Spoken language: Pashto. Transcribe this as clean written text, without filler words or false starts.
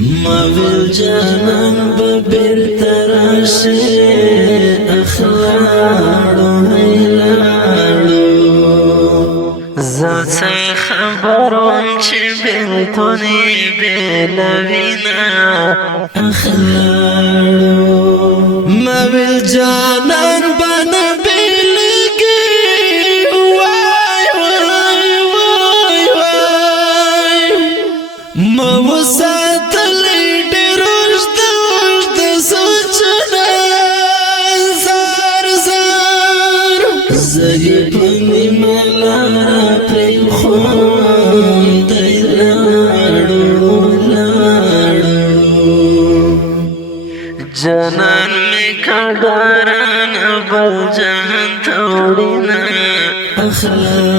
مویل جانان ببیر تراشی اخلاړو هیلاړو زڅ خبرون چې بلتونی بلوینا اخلاړو مویل جانان بن بلگی وای وای وای وای موسات زهی پنی ملارا پریم خون دی لاړو لاړو جانان می کډاران بل جهان توڑینا اخلاق